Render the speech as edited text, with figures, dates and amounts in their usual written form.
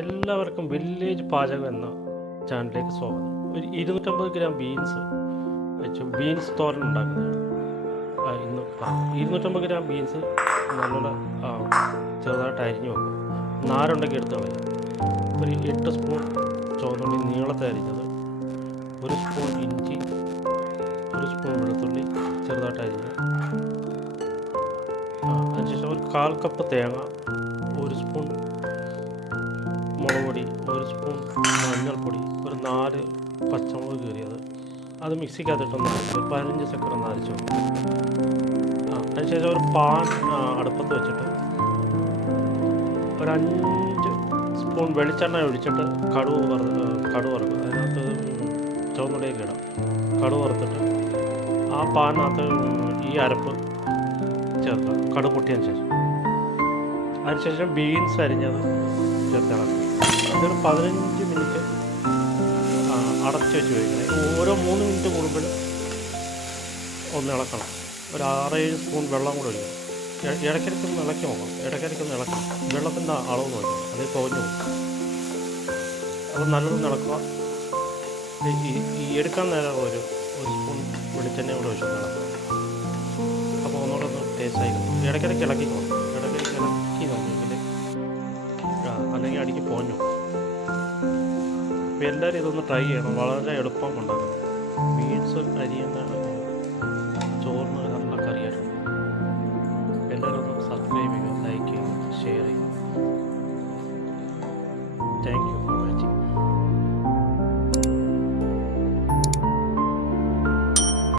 എല്ലാവർക്കും വില്ലേജ് പാചകം എന്ന ചാനലിലേക്ക് സ്വാഗതം. ഒരു 250 ഗ്രാം ബീൻസ് വെച്ച് ബീൻസ് തോരൻ ഉണ്ടാക്കുന്നതാണ് ഇന്ന് പറഞ്ഞത്. 250 ഗ്രാം ബീൻസ് നല്ലോണം ചെറുതായിട്ട് അരിഞ്ഞു വെക്കും. നാരുണ്ടെങ്കിൽ എടുത്ത് കളയും. ഒരു 8 സ്പൂൺ ചുവന്നുള്ളി നീളത്തെ അരിഞ്ഞത്, 1 സ്പൂൺ ഇഞ്ചി, 1 സ്പൂൺ വെളുത്തുള്ളി ചെറുതായിട്ട് അരിഞ്ഞത്, അതിനുശേഷം ഒരു 1/4 കപ്പ് തേങ്ങ, 1 സ്പൂൺ മുളക് പൊടി, 1 സ്പൂൺ മഞ്ഞൾപ്പൊടി, ഒരു 4 പച്ചമുളക് കീറിയത്, അത് മിക്സിക്കകത്തിട്ടൊന്ന് അരച്ച് 15 സെക്കൻഡ് ഒന്ന് അരച്ച് വെക്കും. അതിനുശേഷം ഒരു പാൻ അടുപ്പത്ത് വെച്ചിട്ട് ഒരു 5 സ്പൂൺ വെളിച്ചെണ്ണ ഒഴിച്ചിട്ട് കടുക് വറുക്കും. അതിനകത്ത് ചുവന്നുള്ളിലേക്ക് ഇടാം. കടുക് വറുത്തിട്ട് ആ പാനിനകത്ത് ഈ അരപ്പ് ചേർക്കാം. കടുക് പൊട്ടിയതിന് ശേഷം അതിനുശേഷം ബീൻസ് അരിഞ്ഞത് ചേർത്തിളക്കും. അതൊരു 15 മിനിറ്റ് അടച്ച് വെച്ച് വയ്ക്കണം. ഓരോ 3 മിനിറ്റ് കൂടുമ്പോഴും ഒന്ന് ഇളക്കണം. ഒരു 6-7 സ്പൂൺ വെള്ളം കൂടെ ഒഴിക്കണം. ഇടയ്ക്കിടയ്ക്കൊന്ന് ഇളക്കി നോക്കണം. ഇടയ്ക്കിടയ്ക്കൊന്ന് ഇളക്കണം. വെള്ളത്തിൻ്റെ അളവ് നോക്കണം, അതിൽ തോഞ്ഞു പോകും. അപ്പോൾ നല്ലതൊന്ന് ഇളക്കുക. ഈ എടുക്കാൻ നേരം ഒരു സ്പൂൺ വെളിച്ചെണ്ണ കൂടെ ഒഴിച്ച് ഇളക്കുക. അപ്പോൾ ഒന്നുകൂടെ ഒന്ന് ടേസ്റ്റ് ആയിരിക്കും. ഇടയ്ക്കിടയ്ക്ക് ഇളക്കി നോക്കണം. ഇടയ്ക്കിടയ്ക്ക് ഇളക്കി നോക്കിയെങ്കിൽ അല്ലെങ്കിൽ അടിക്ക് പോഞ്ഞു. അപ്പോൾ എല്ലാവരും ഇതൊന്ന് ട്രൈ ചെയ്യണം. വളരെ എളുപ്പം ഉണ്ടാക്കുന്നത്. ബീൻസ് അരിയുന്ന